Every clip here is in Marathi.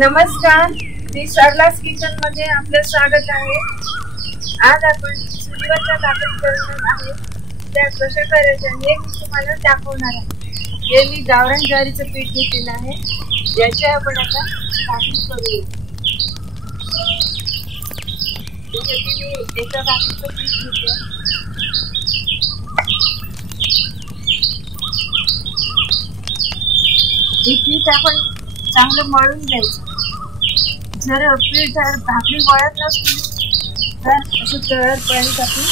नमस्कार, मी सरलास किचन मध्ये आपलं स्वागत आहे। आज आपण चुलीवरच्या भाकरी करणार आहे। त्या कशा करायच्या हे मी तुम्हाला दाखवणार आहे। हे मी गावरान ज्वारीचं पीठ घेतलेलं आहे, याची आपण आता भाकरी करूया। यासाठी मी एका भाकरीचं पीठ घेतलं। हे पीठ आपण चांगलं मळून घ्यायचं। जर पीठ भाकरी वळत नसली तर असं तळर पाणी टाकून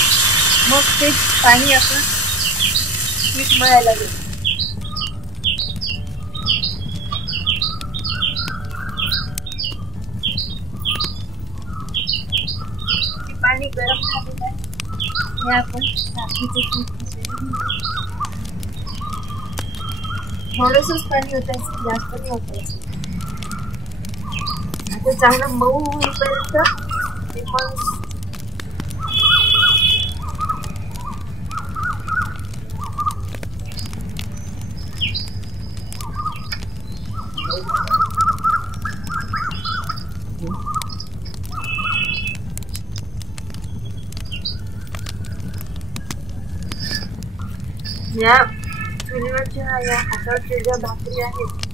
मग ते पाणी आपण पीठ मळायला घ्यायचं। पाणी गरम झालेलं आहे, हे आपण भाकरीचं पीठ थोडंसंच पाणी ओतायचं, जास्त नाही ओतायचं। आता चांगलं मऊ होईपर्यंत ते पण या चुलीवरच्या या हातावरच्या ज्या भाकरी आहेत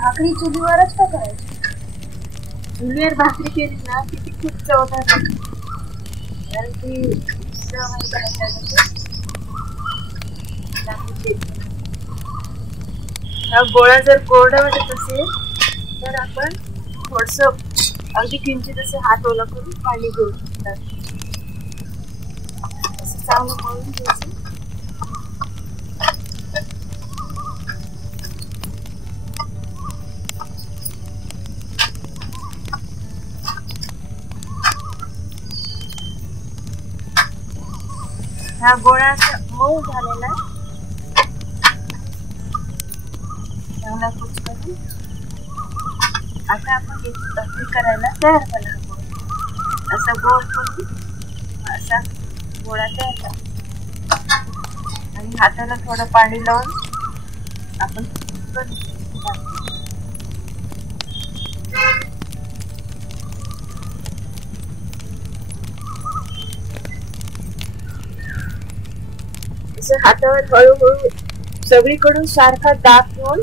भाकरी चुलीवरच का करायची? चुलीवर भाकरी केली ना किती खूप चवदार कारण ती गोळा जर कोरडा वाटत असेल तर आपण थोडस अगदी किंचित असे हात ओला करून पाणी घेऊ शकतात। असं चांगलं मळून घ्यायचं। हा गोळा मऊ झालेला चांगला कुचकरून आता आपण भाकरी करायला तयार झाला। असा गोळ करून असा गोळा तयार करा आणि हाताला थोडं पाणी लावून आपण हातावर हळूहळू सगळीकडून सारखा दाब घेऊन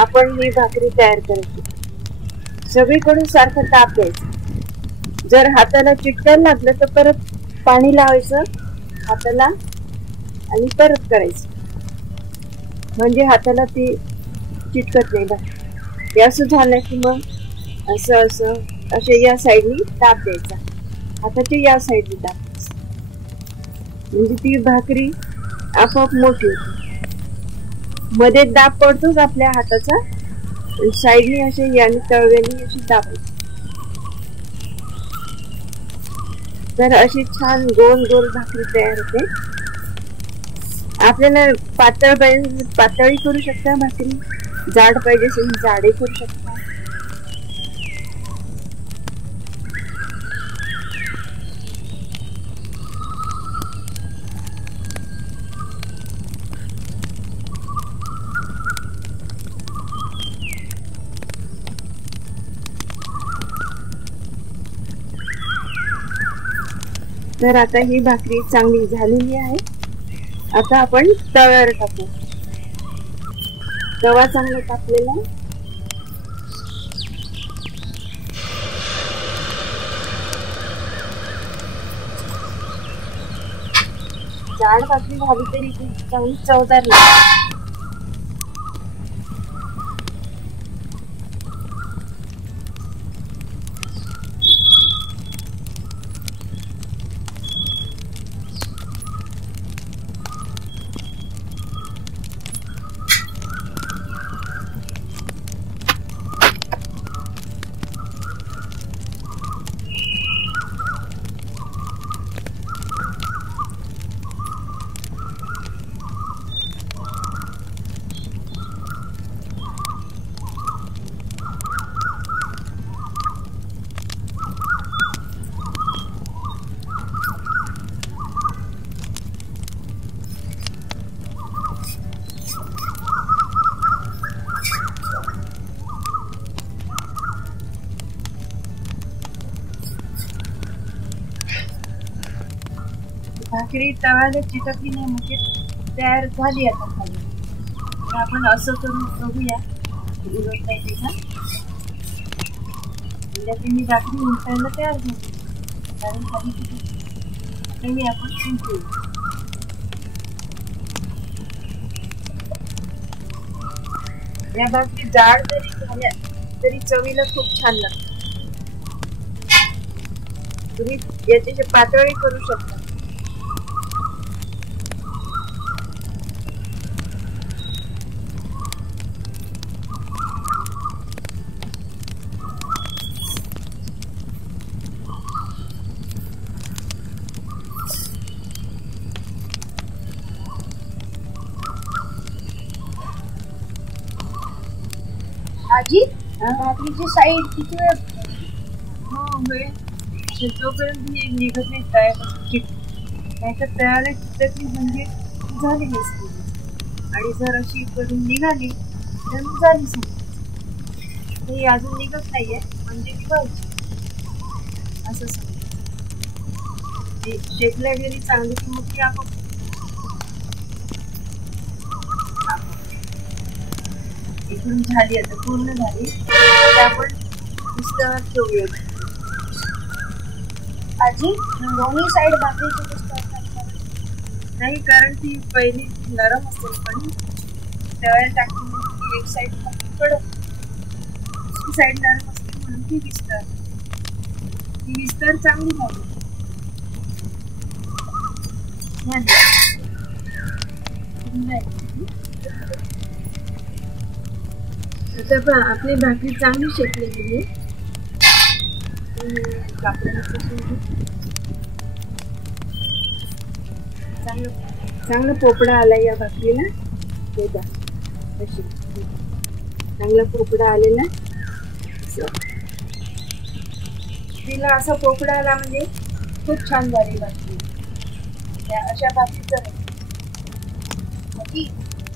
आपण ही भाकरी तयार करायची। सगळीकडून सारखा दाब द्यायचा। जर हाताला चिटकायला लागलं तर परत पाणी लावायचं हाताला आणि परत करायचं, म्हणजे हाताला ती चिटकत नाही भाकरी। असं झालं की मग असं असं असे या साईडनी दाब द्यायचा, हाताच्या या साईडनी दाब द्यायचा, म्हणजे ती भाकरी आपोआप मोठी होती। मध्ये दाब पडतोच आपल्या हाताचा, साईडनी असे याने तळव्याने अशी दाबायची। तर अशी छान गोल गोल भाकरी तयार होते। आपल्याला पातळ पाहिजे पातळी करू शकता भाकरी, जाड पाहिजे असेल जाडे करू शकता। तर आता ही भाकरी चांगली झालेली आहे। आता आपण तव्यावर टाकू। तवा चांगला तापलेला, जाड भाकरी झाली तरी ती चांगली चवदार लागते। भाकरी तव्याला चिटकली नाही म्हणजे तयार झाली आता खाली. तर आपण असं करून बघूया उलटता येते का. त्याची मी भाकरी उलटायला तयार झाली कारण खाली चिटकली. आपण शिंकू. या भाकरी जाड जरी झाल्या तरी चवीला खूप छान लागते. तुम्ही याची पातळी करू शकता. आजी भाकरीची साईड किती वेळ जोपर्यंत हे निघत नाही तयापासून नाहीतर तयाला चिटकली म्हणजे झाली नसते. आणि जर अशी करून निघाली तर मग झाली समजा. ही अजून निघत नाहीये म्हणजे निघायची असं समजा. शेकल्या गेली चांगली की मग ती आपण इकडून झाली आता पूर्ण झाली. आता आपण मिस्टवर ठेवूया. आजी दोन्ही साईड भाकरीची नाही कारण ती पहिली नरम असेल पण तव्याला टाकली एक साईड कडक ती साईड नरम असते म्हणून ती विस्तर चांगली झाली. आता पण आपली भाकरी चांगली शेकली गेली. चांगला पोपडा आला या भाकरीला. अशी चांगला पोपडा आलेला. तिला असा पोपडा आला म्हणजे खूप छान झाली भाकरी. अशा भाकरी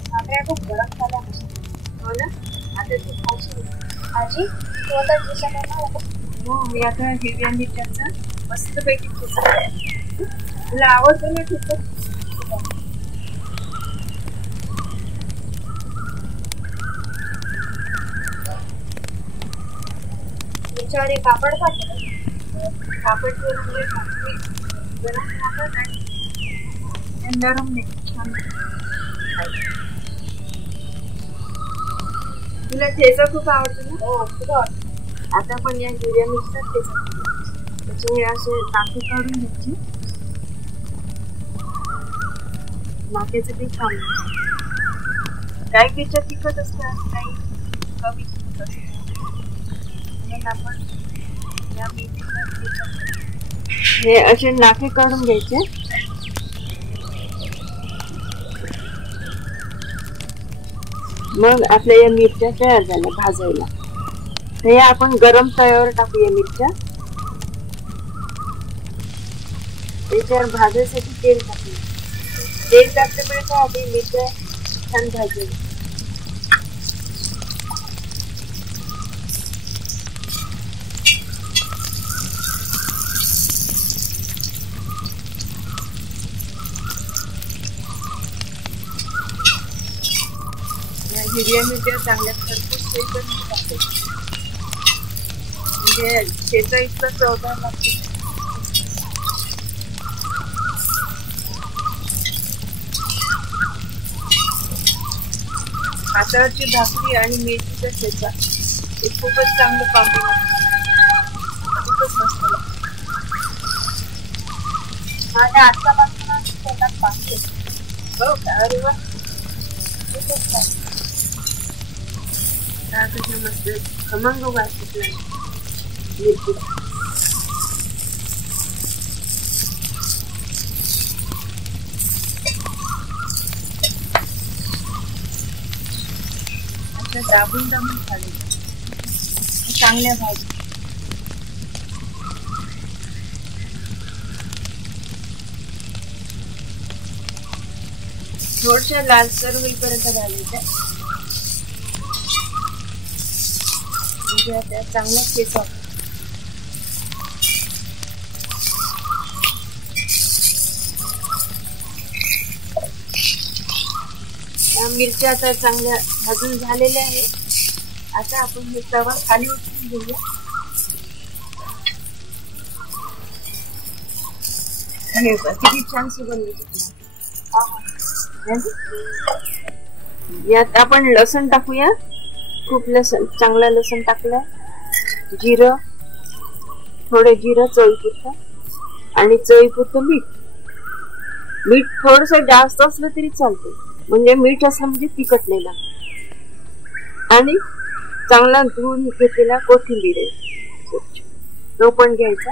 भाकऱ्या खूप गरम झाल्या. हो ना. आता ती खायची. आजी तू आता ठेचा करणार का? हो मी आता हिरव्या मिरच्यांचा मस्तपैकी ठेचा करते. तुला आवडतो ना ठेचा? त्याच्यावर एक कापड टाकलं. कापड म्हणजे भाकरी गरम राहतात आणि नरम नाही छान. तुला ठेचा खूप आवडतो ना? हो खूप आवडतं. आता पण या हिरव्या मिरच्यात ठेचा त्याचे असे नाके काढून घ्यायचे. नाक्याचं काही काम नाही. काही मिरच्या तिखट असतात काही कमी तिखट असतात. आपण या हे असे नाके काढून घ्यायचे. मग आपल्या या मिरच्या तयार झाल्या भाजायला. तर या आपण गरम तव्यावर टाकूया मिरच्या. त्याच्यावर भाजायसाठी तेल टाकूया. तेल टाकल्यामुळे काय होते मिरच्या छान भाजेल. हिरव्या मिरच्या चांगल्या खरपूस करून टाकायच्या म्हणजे ठेचा इतकं चवदार लागते. हातावरची भाकरी आणि मिरचीचा ठेचा हे खूपच चांगलं कॉम्बिनेशन. खूपच मस्त लागतं. माझ्या आजच्यापासून पोटात पाणी येतं. हो का? अरे वा. खूपच छान. मस्त खमंग वास सुटला मिरची. असं दाबून खाली चांगल्या भाजी. थोडशा लालसर होईपर्यंत घालायच्या म्हणजे त्या चांगला ठेचा. या मिरच्या आता चांगल्या भाजून झालेल्या आहेत. आता आपण हे तवा खाली उचलून घेऊया. हे बघ किती छान सुगंध सुटला. यात आपण लसूण टाकूया. खूप लसूण, चांगला लसूण टाकलाय. जिरं, थोडं जिरं चवीपुरतं आणि चवीपुरतं मीठ. मीठ थोडस जास्त असलं तरी चालतं, म्हणजे मीठ असलं म्हणजे तिखट नाही लागत. आणि चांगला धुवून घेतलेला कोथिंबीर आहे, तो पण घ्यायचा.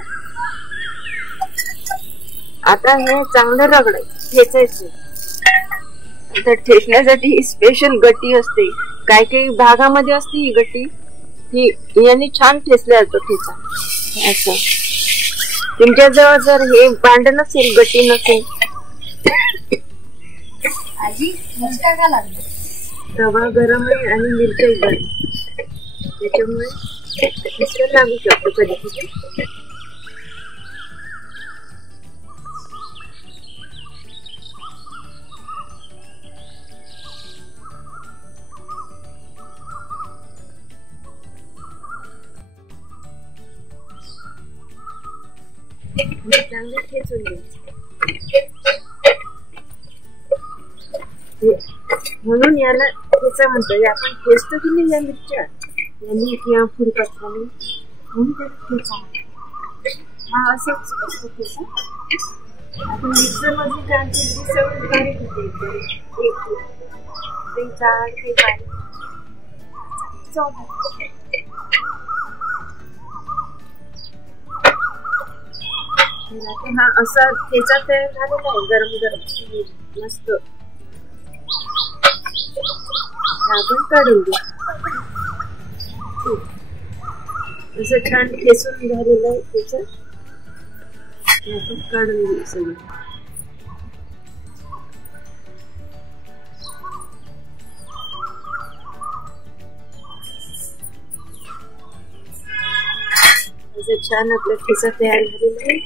आता हे चांगलं रगडायचं, ठेचायचं. आता ठेचण्यासाठी स्पेशल गट्टी असते, काही काही भागामध्ये असते ही गट्टी. ही यांनी छान ठेचल्या जातो ठेचा. असं तुमच्याजवळ जर हे भांड नसेल, गट्टी नसेल, आजी मस्का का लागला? तवा गरम आहे आणि मिरच्या गरम, त्याच्यामुळे मिरच्या लागू शकतो कधी कधी. चांगले ठेचून घ्यायचे. म्हणून याला ठेचा म्हणतो. आपण ठेचतो की नाही या मिरच्या, यांनी किंवा फुलपत्राने, म्हणून त्याला ठेचा म्हणतो. हा असंच असतो ठेचा. आपण मिक्सर मध्ये काढते सगळं बारीक होते, ते जाड ते बारीक हा असा ठेचा तयार झालेला आहे. गरम गरम मस्त आपण काढून घेऊ. असं छान ठेचून झालेलं आहे त्याचं, आपण काढून घेऊ सगळं. असं छान आपला ठेचा तयार झालेला आहे.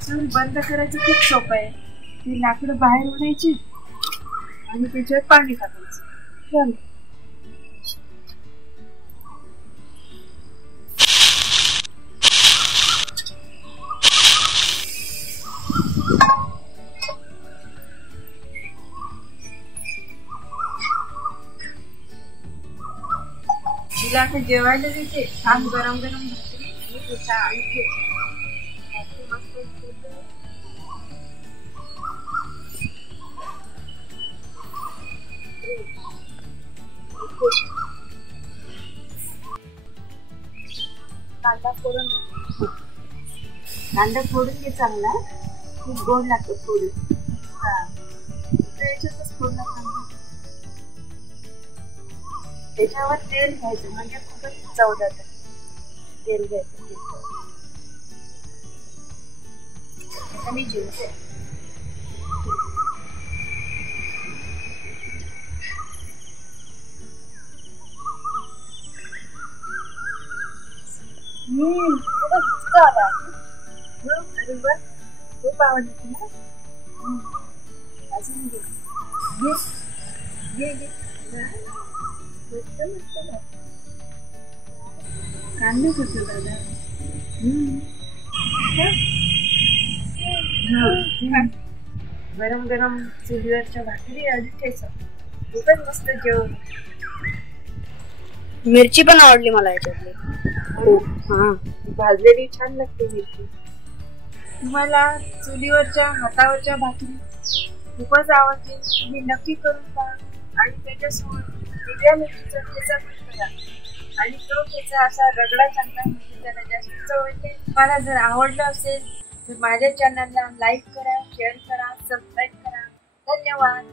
चूल बंद करायचं खूप सोपं आहे. ते लाकडं बाहेर ओढायची आणि त्याच्यावर पाणी टाकायचं. तिला आता जेवायला देते. छान गरम गरम कांदा फोडून घे चांगला. खूप गोड लागतो फोडून. याच्यातच फोडला कांदा. त्याच्यावर तेल घ्यायचं म्हणजे खूपच चव जात. तेल घ्यायचं आणि जिरं. खूप आवडते ना. अजून घे कांदा कसं दादा. गरम गरम चुलीवरच्या भाकरी आणि ठेचा खूपच मस्त जेवण. मिरची पण आवडली मला याच्यातली. हा भाजलेली छान लागते मिरची. तुम्हाला चुलीवरच्या हातावरच्या भाकरी खूपच आवडते. तुम्ही नक्की करून पहा आणि त्याच्यासोबत हिरव्या मिरचीचा ठेचा पण करा. आणि तो ठेचा असा रगडा चांगला म्हणजे त्याला जास्त चव येते. तुम्हाला जर आवडलं असेल तर माझ्या चॅनलला लाईक करा, शेअर करा, सबस्क्राईब करा. धन्यवाद.